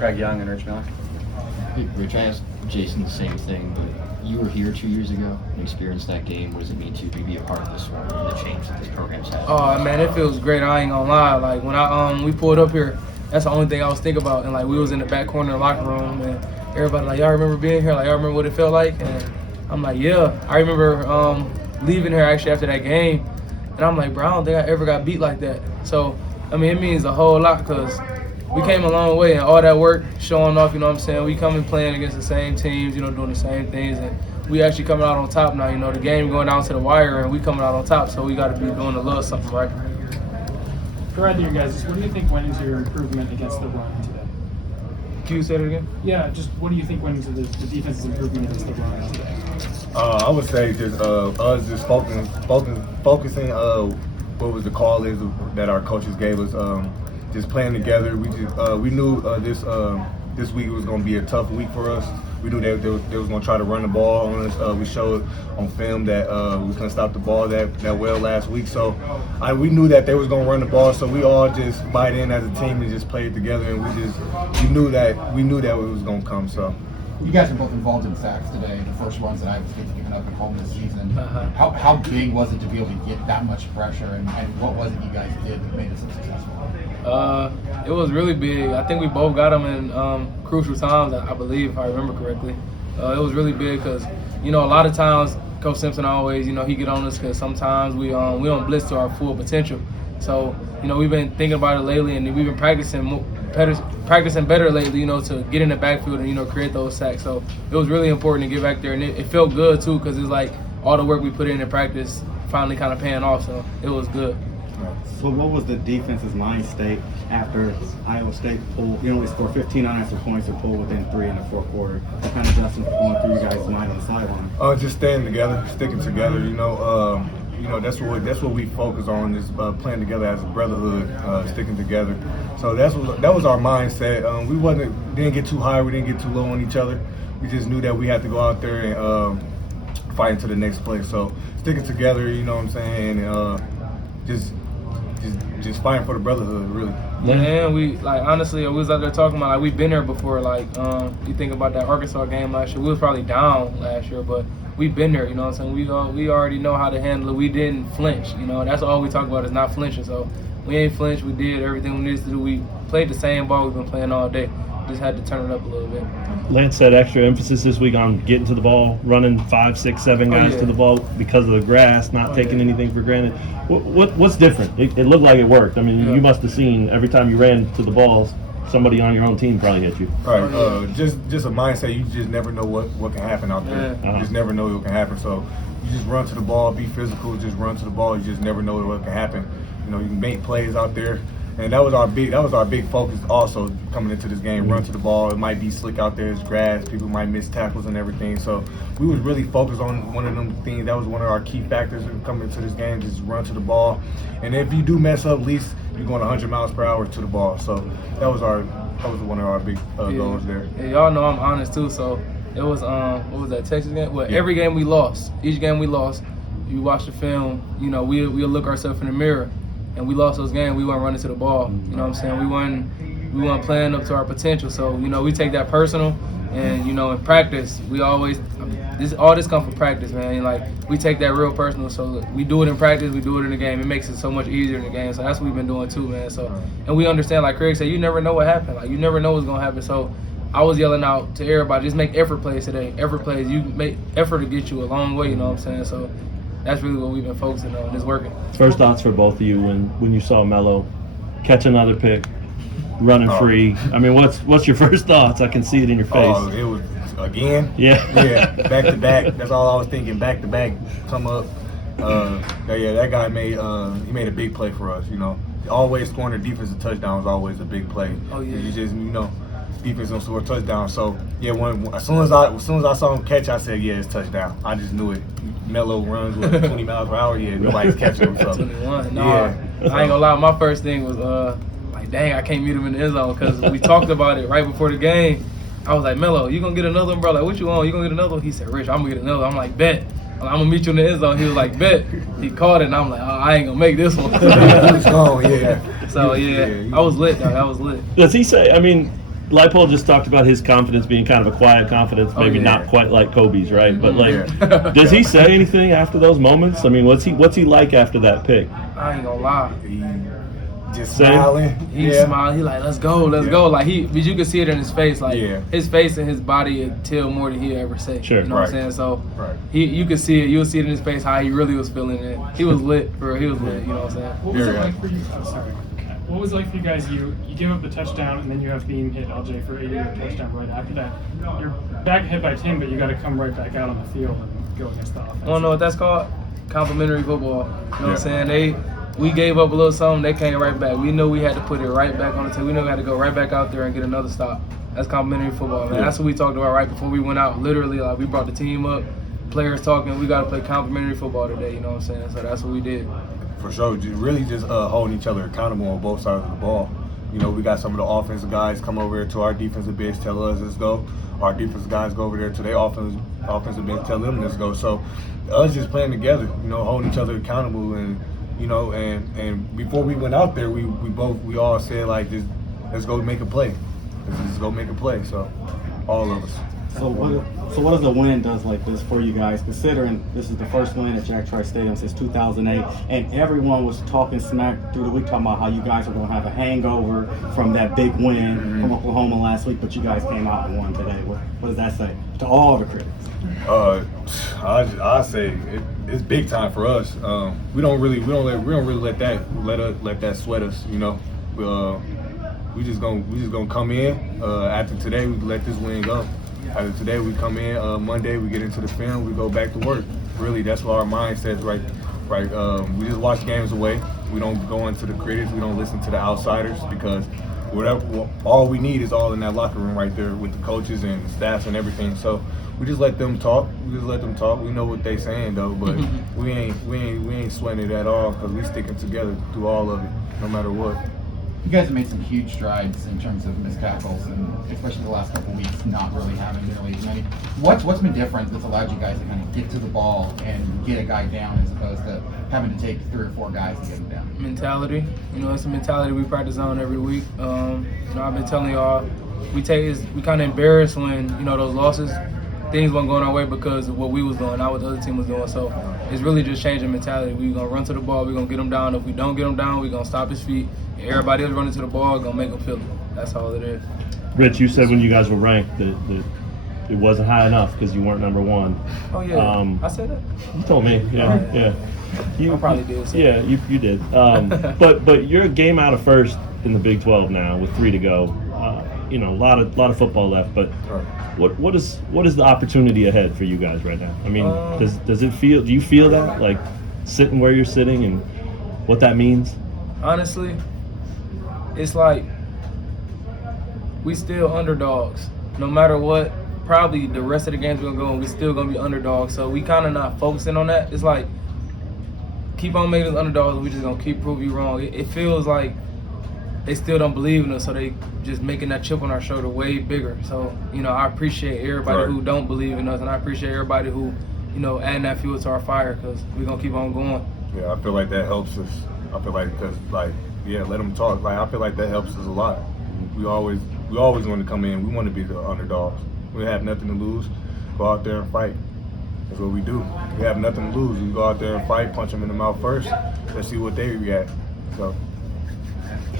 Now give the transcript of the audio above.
Craig Young and Rich Miller. Hey, Rich, I asked Jason the same thing, but you were here 2 years ago and experienced that game. What does it mean to be a part of this one, the change that this program's had? Oh man, it feels great. I ain't gonna lie. Like when we pulled up here, that's the only thing I was thinking about. And like we was in the back corner of the locker room, and everybody like, y'all remember being here? Like y'all remember what it felt like? And I'm like, yeah. I remember leaving here actually after that game, and I'm like, bro, I don't think I ever got beat like that. So I mean, it means a whole lot because we came a long way, and all that work showing off, you know what I'm saying? We coming playing against the same teams, you know, doing the same things, and we actually coming out on top now. You know, the game going down to the wire, and we coming out on top, so we got to be doing a little something right. For either of you guys, what do you think went into your improvement against the run today? Can you say that again? Yeah, just what do you think went into the defense's improvement against the run today? I would say just us just focusing. What was the call is that our coaches gave us. Just playing together. We knew this week was going to be a tough week for us. We knew they was going to try to run the ball on us. We showed on film that we couldn't stop the ball that well last week. So we knew that they was going to run the ball. So we all just bite in as a team and just played together. And we knew that it was going to come. So. You guys are both involved in sacks today, the first runs that I was given up at home this season. How big was it to be able to get that much pressure, and what was it you guys did that made it so successful? It was really big. I think we both got them in crucial times, I believe, if I remember correctly. It was really big because, you know, a lot of times Coach Simpson always, you know, he get on us because sometimes we don't blitz to our full potential. So, you know, we've been thinking about it lately, and we've been practicing better lately, you know, to get in the backfield and, you know, create those sacks. So it was really important to get back there, and it felt good too because it's like all the work we put in practice finally kind of paying off. So it was good. So what was the defense's mind state after Iowa State pulled, you know, they scored 15 unanswered points and pulled within 3 in the fourth quarter? What kind of adjustments were going through you guys' mind on the sideline? Just staying together, sticking together. You know, that's what we focus on is playing together as a brotherhood, sticking together. So that was our mindset. We didn't get too high, we didn't get too low on each other. We just knew that we had to go out there and fight into the next play. So sticking together, you know what I'm saying, and just fighting for the brotherhood, really. Yeah, and we honestly, we was out there talking about we've been there before. You think about that Arkansas game last year, we was probably down last year, but we've been there. You know what I'm saying? We already know how to handle it. We didn't flinch. You know, that's all we talk about is not flinching. So we ain't flinched. We did everything we needed to do. We played the same ball we've been playing all day. Just had to turn it up a little bit. Lance said extra emphasis this week on getting to the ball, running 5, 6, 7 guys to the ball because of the grass, not taking anything for granted. What's different? It looked like it worked. I mean, you must have seen every time you ran to the balls, somebody on your own team probably hit you. Right. Just a mindset. You just never know what can happen out there. You just never know what can happen. So you just run to the ball, be physical, just run to the ball. You just never know what can happen. You know, you can make plays out there. And that was our big focus also coming into this game. Run to the ball. It might be slick out there, it's grass. People might miss tackles and everything. So we was really focused on one of them things. That was one of our key factors in coming into this game. Just run to the ball. And if you do mess up, at least you're going 100 miles per hour to the ball. So that was one of our big goals there. Yeah, y'all know I'm honest too. So it was what was that, Texas game? Well, every game we lost. Each game we lost. You watch the film. You know, we'll look ourselves in the mirror. And we lost those games, we weren't running to the ball. You know what I'm saying? We weren't playing up to our potential. So, you know, we take that personal. And, you know, in practice, we always all this comes from practice, man. And, like, we take that real personal. So we do it in practice, we do it in the game. It makes it so much easier in the game. So that's what we've been doing too, man. So, and we understand, like Craig said, you never know what happened. Like, you never know what's gonna happen. So I was yelling out to everybody, just make effort plays today. Effort plays. You make effort to get you a long way. You know what I'm saying? So that's really what we've been focusing on. It's working. First thoughts for both of you when you saw Melo catch another pick, running free. I mean, what's your first thoughts? I can see it in your face. Oh, it was again. Yeah. Yeah, back to back. That's all I was thinking. Back to back, come up. That guy made a big play for us. You know, always scoring a defensive touchdown is always a big play. Oh yeah. You just defense don't score a touchdown. So yeah, as soon as I saw him catch, I said, yeah, it's touchdown. I just knew it. Melo runs with 20 miles per hour. Yeah, nobody's catching him. So 21. No, yeah. I ain't gonna lie. My first thing was like, dang, I can't meet him in the end zone because we talked about it right before the game. I was like, Melo, you gonna get another one, bro? Like, what you want? You gonna get another one? He said, Rich, I'm gonna get another. I'm like, bet. I'm gonna meet you in the end zone. He was like, bet. He caught it, and I'm like, oh, I ain't gonna make this one. He was gone, yeah. So yeah, I was lit though. I was lit. Does he say? I mean, Leipold just talked about his confidence being kind of a quiet confidence, maybe not quite like Kobe's, right? But like, does he say anything after those moments? I mean, what's he like after that pick? I ain't gonna lie. He just smiling. He's smiling. He like, let's go. Like but you can see it in his face. Like his face and his body would tell more than he'll ever say. Sure. You know what I'm saying? So you can see it. You'll see it in his face how he really was feeling it. He was lit, bro. He was lit. You know what I'm saying? What was it like for you? Oh, sorry. What was it like for you guys? You give up the touchdown and then you have Beam hit LJ for 80-yard touchdown right after that. You're back hit by 10, but you got to come right back out on the field and go against the offense. Wanna know what that's called? Complementary football. You know what I'm saying? We gave up a little something, they came right back. We knew we had to put it right back on the team. We knew we had to go right back out there and get another stop. That's complementary football, man. That's what we talked about right before we went out. Literally, like, we brought the team up, players talking, we got to play complementary football today, you know what I'm saying? So that's what we did. For sure, really just holding each other accountable on both sides of the ball. You know, we got some of the offensive guys come over here to our defensive bench, tell us let's go. Our defensive guys go over there to their offensive bench, tell them let's go. So us just playing together, you know, holding each other accountable, and you know, and before we went out there, we all said like, just let's go make a play. Let's go make a play. So all of us. So what does a win does like this for you guys, considering this is the first win at Jack Trice Stadium since 2008, and everyone was talking smack through the week, talking about how you guys are going to have a hangover from that big win from Oklahoma last week, but you guys came out and won today. What does that say to all the critics? I say it's big time for us. We don't really let that sweat us. You know, we just gonna come in after today. We let this win go. After today, we come in Monday. We get into the film. We go back to work. Really, that's what our mindset's right. We just watch games away. We don't go into the critics. We don't listen to the outsiders, because all we need is all in that locker room right there with the coaches and the staff and everything. So we just let them talk. We know what they saying though, but we ain't sweating it at all, because we sticking together through all of it, no matter what. You guys have made some huge strides in terms of missed tackles, and especially the last couple of weeks, not really having nearly as many. What's been different that's allowed you guys to kind of get to the ball and get a guy down, as opposed to having to take 3 or 4 guys to get him down? Mentality. You know, it's a mentality we practice on every week. You know, I've been telling y'all, we kind of embarrassed when, you know, those losses, things weren't going our way because of what we was doing, not what the other team was doing. So it's really just changing mentality. We're going to run to the ball. We're going to get him down. If we don't get him down, we're going to stop his feet. And everybody else running to the ball is going to make him feel it. That's all it is. Rich, you said when you guys were ranked that it wasn't high enough because you weren't number 1. Oh, yeah. I said that? You told me. Yeah. I probably did. So. Yeah, you did. But you're a game out of first in the Big 12 now with 3 to go. You know, a lot of football left, but what is the opportunity ahead for you guys right now? I mean, does it feel? Do you feel that, like, sitting where you're sitting and what that means? Honestly, it's like we still underdogs. No matter what, probably the rest of the games we're gonna go and we still gonna be underdogs. So we kind of not focusing on that. It's like keep on making us underdogs, and we just gonna keep proving you wrong. It feels like they still don't believe in us, so they just making that chip on our shoulder way bigger. So, you know, I appreciate everybody who don't believe in us, and I appreciate everybody who, you know, adding that fuel to our fire, because we're going to keep on going. Yeah, I feel like that helps us. I feel like, because, like, let them talk. Like, I feel like that helps us a lot. We always want to come in. We want to be the underdogs. We have nothing to lose. Go out there and fight. That's what we do. We have nothing to lose. We go out there and fight, punch them in the mouth first. Let's see what they react. So.